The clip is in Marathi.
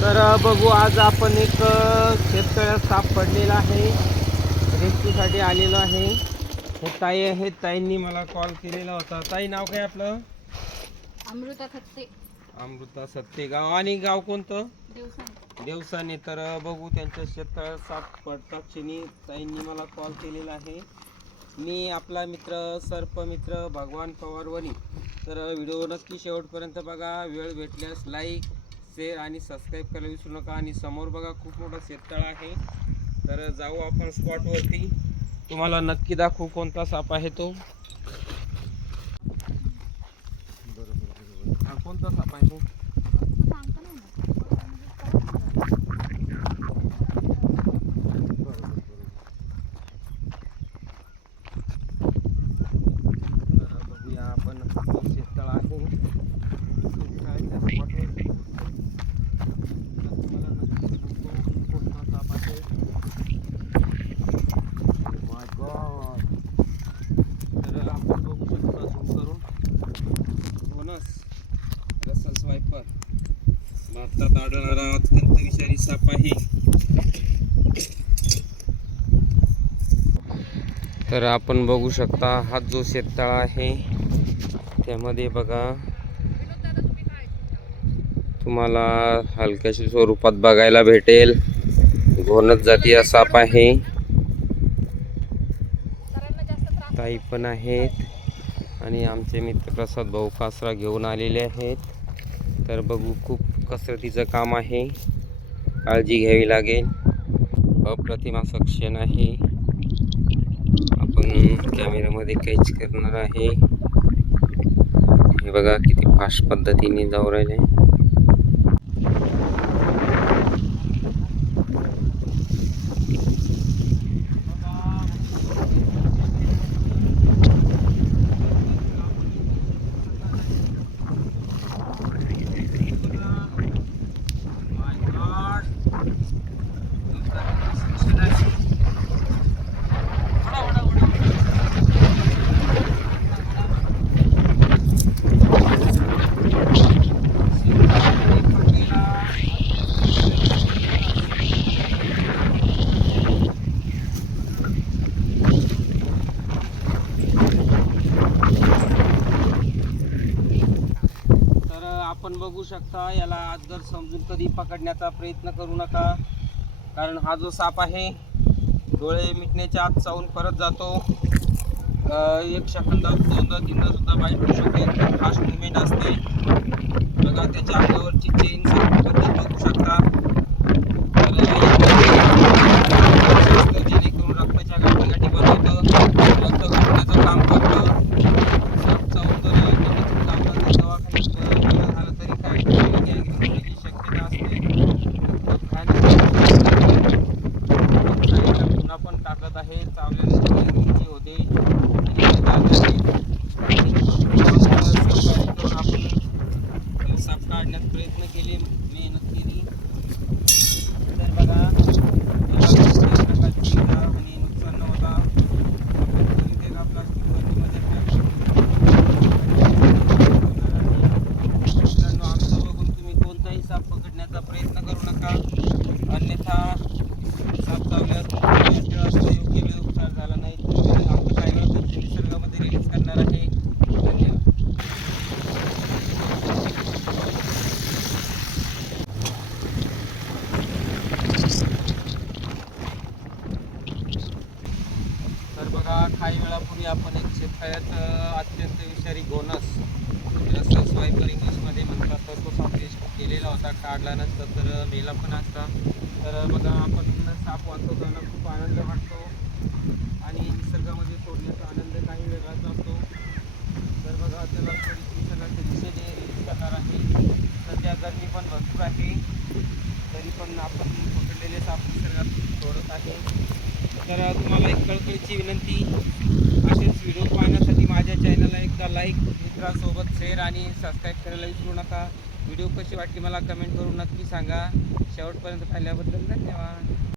तर बघू, आज आपण एक शेतकऱ्यात साप पडलेला आहे, रेस्क्यूसाठी आलेलो आहे. हे ताई आहेत, ताईंनी मला कॉल केलेला होता. ताई, नाव काय आपलं? अमृता सत्ते. अमृता सत्ते. गाव आणि गाव कोणतं? देवसाने. देवसाने. तर बघू, त्यांच्या शेतकऱ्यात साप पडतात क्षणी ताईंनी मला कॉल केलेला आहे. मी आपला मित्र, सर्पमित्र भगवान पवारवणी. तर व्हिडिओ नक्की शेवटपर्यंत बघा. वेळ भेटल्यास लाईक, शेअर आणि सबस्क्राईब करायला विसरू नका. आणि समोर बघा, खूप मोठा शेततळ आहे. तर जाऊ आपण स्पॉटवरती. तुम्हाला नक्की दाखवू कोणता साप आहे तो. बरोबर. हा कोणता साप आहे तो? बघूया आपण, शेततळ आहे काय त्या स्पॉटवरती. तुम्हाला नक्की सांगतो कोणता साप आहे. माय गॉड. तर आपण बघू शकता झूम करून, बोनस रसल स्वायपर, भारतात आढळणारा अत्यंत विषारी साप आहे. तर आपण बघू शकता, हा जो शेततळा आहे त्यामध्ये बघा, तुम्हाला हलक्याशा स्वरूपात बघायला भेटेल घोणस जातीय साप आहे. ताई पण आहेत आणि आमचे मित्र प्रसाद भाऊ कासरा घेऊन आलेले आहेत. तर बघू, खूप कसरतीचं काम आहे, काळजी घ्यावी लागेल. अप्रतिम असं क्षण आहे, आपण कॅमेरामध्ये कैच करणार आहे. हे बघा किती फास्ट पद्धतीने जाऊ राहिले. आपण बघू शकता, याला अजगर समजून कधी पकडण्याचा प्रयत्न करू नका, कारण हा जो साप आहे डोळे मिटण्याच्या आत चावून परत जातो. एक सेकंदात, दोनदा, तीनदा सुद्धा बाईट होऊ शकेल. फास्ट मुवमेंट असते. बघा, त्याच्या अंगावरची चेन पद्धत बघू शकता. जेणेकरून रक्ताच्या गाठी बनवतं, रक्त घटण्याचं काम करतं. साप चावून जर दवाखान्यात झालं तरी काय होण्याची शक्यता असते. पुन्हा पण टाकत आहे, चावल्यानंतर होते. आपण साप काढण्यात प्रयत्न केले, मेहनत केली. तर बघा, प्रकारची आणि नुकसान न होता प्लास्टिक बंदीमध्ये मित्रांनो, आमचं बघून तुम्ही कोणताही साप पकडण्याचा प्रयत्न करू नका, अन्यथा साप चावल्यास योग्य वेळ उपचार झाला नाही. आमचं काही वेळ निसर्गामध्ये रिलीज करणार आहे. धन्यवाद. तर बघा, काही वेळापूर्वी आपण एक शेतकऱ्यात अत्यंत विषारी घोणस, रसल स्वायपर इंग्लिशमध्ये म्हणतात, तर तो साप टेस्ट केलेला होता. काढला नसता तर मेला पण असता. तर बघा, आपण साप वाचवताना खूप आनंद वाटतो आणि निसर्गामध्ये सोडण्याचा आनंद काही वेगळाच असतो. तर बघा, त्याला निसर्गाच्या दिशेने रिलीज करणार आहे. सध्या गरमी पण भरपूर आहे, तरी पण आपण पकडलेले साप निसर्गात सोडत आहे. तर तुम्हाला एक कळकळीची विनंती, असेच व्हिडिओ पाहण्यासाठी माझ्या चॅनलला एकदा लाईक, मित्रांसोबत शेअर आणि सबस्क्राईब करायला विसरू नका. व्हिडिओ कशी वाटली मला कमेंट करून नक्की सांगा. शेवटपर्यंत पाहिल्याबद्दल धन्यवाद.